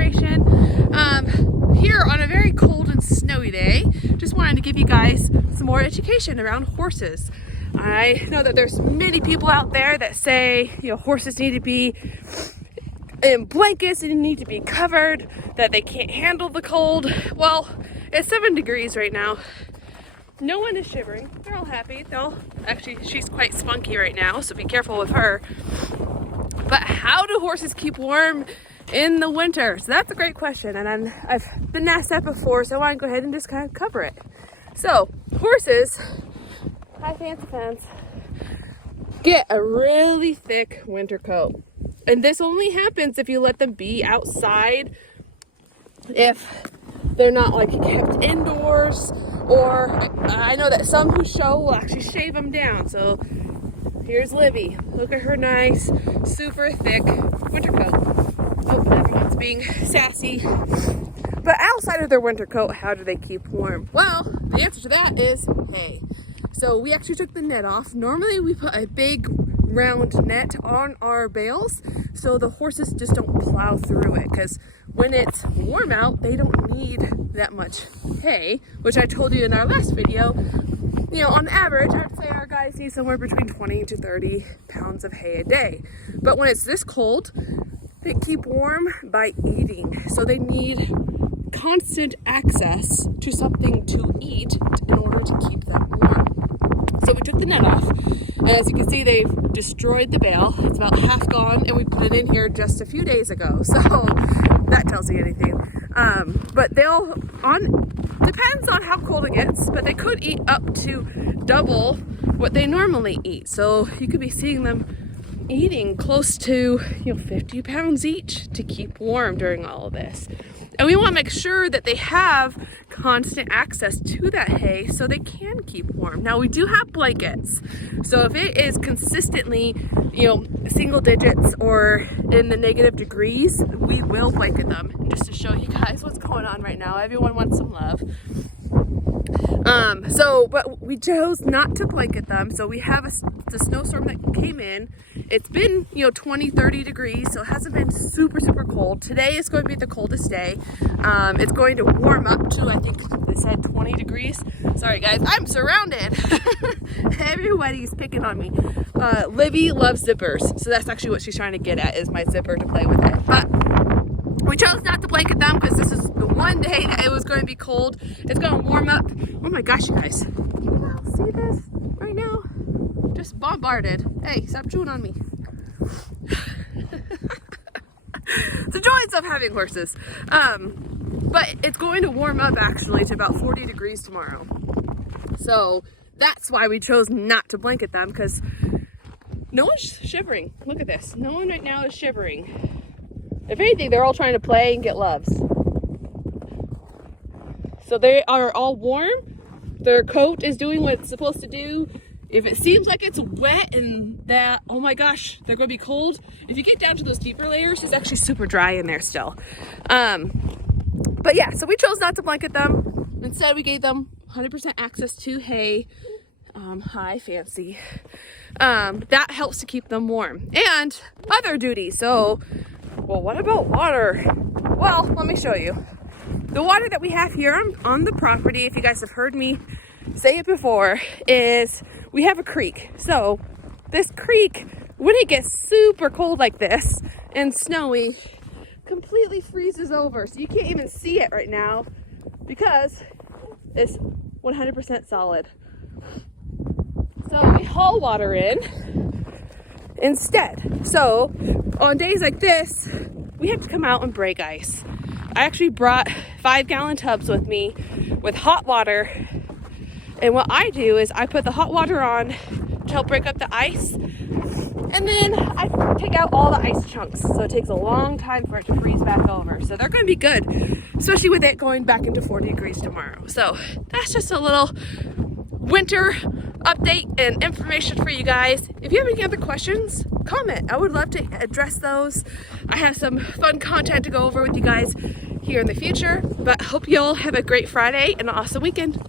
Liberation here on a very cold and snowy day. Just wanted to give you guys some more education around horses. I know that there's many people out there that say, you know, horses need to be in blankets and need to be covered, that they can't handle the cold. Well, it's 7 degrees right now. No one is shivering. They're all happy. Actually, she's quite spunky right now, so be careful with her. But how do horses keep warm in the winter? So that's a great question, and I've been asked that before, so I want to go ahead and just kind of cover it. So horses, hi fancy fans, get a really thick winter coat. And this only happens if you let them be outside, if they're not like kept indoors, or I know that some who show will actually shave them down. So here's Livy. Look at her nice, super thick winter coat. Oh, everyone's being sassy. But outside of their winter coat, how do they keep warm? Well, the answer to that is hay. So we actually took the net off. Normally we put a big round net on our bales so the horses just don't plow through it, because when it's warm out they don't need that much hay, which I told you in our last video. You know, on average I'd say our guys need somewhere between 20 to 30 pounds of hay a day. But when it's this cold, they keep warm by eating, so they need constant access to something to eat in order to keep them warm. So we took the net off, and as you can see, they've destroyed the bale. It's about half gone, and we put it in here just a few days ago, so that tells you anything. But depends on how cold it gets, but they could eat up to double what they normally eat. So you could be seeing them eating close to 50 pounds each to keep warm during all of this. And we want to make sure that they have constant access to that hay so they can keep warm. Now we do have blankets, so if it is consistently single digits or in the negative degrees, we will blanket them. And just to show you guys what's going on right now, everyone wants some love. But we chose not to blanket them. So we have the snowstorm that came in. It's been 20, 30 degrees, so it hasn't been super cold. Today is going to be the coldest day. It's going to warm up to, I think they said 20 degrees. Sorry guys, I'm surrounded. Everybody's picking on me. Livy loves zippers, so that's actually what she's trying to get at, is my zipper to play with it. But we chose not to blanket them because this is the one day that it was going to be cold. It's going to warm up. Oh my gosh, you guys. Can you all see this right now? Just bombarded. Hey, stop chewing on me. The joys of having horses. But it's going to warm up actually to about 40 degrees tomorrow. So that's why we chose not to blanket them, because no one's shivering. Look at this. No one right now is shivering. If anything, they're all trying to play and get loves. So they are all warm. Their coat is doing what it's supposed to do. If it seems like it's wet and that, oh my gosh, they're gonna be cold. If you get down to those deeper layers, it's actually super dry in there still. But yeah, so we chose not to blanket them. Instead, we gave them 100% access to hay. Hi, fancy. That helps to keep them warm. And other duties. So, well, what about water? Well, let me show you. The water that we have here on the property, if you guys have heard me say it before, is we have a creek. So this creek, when it gets super cold like this and snowy, completely freezes over. So you can't even see it right now because it's 100% solid. So we haul water in instead. So on days like this, we have to come out and break ice. I actually brought 5-gallon tubs with me with hot water. And what I do is I put the hot water on to help break up the ice. And then I take out all the ice chunks. So it takes a long time for it to freeze back over. So they're going to be good, especially with it going back into 40 degrees tomorrow. So that's just a little winter update and information for you guys. If you have any other questions, comment. I would love to address those. I have some fun content to go over with you guys here in the future, but hope you all have a great Friday and an awesome weekend.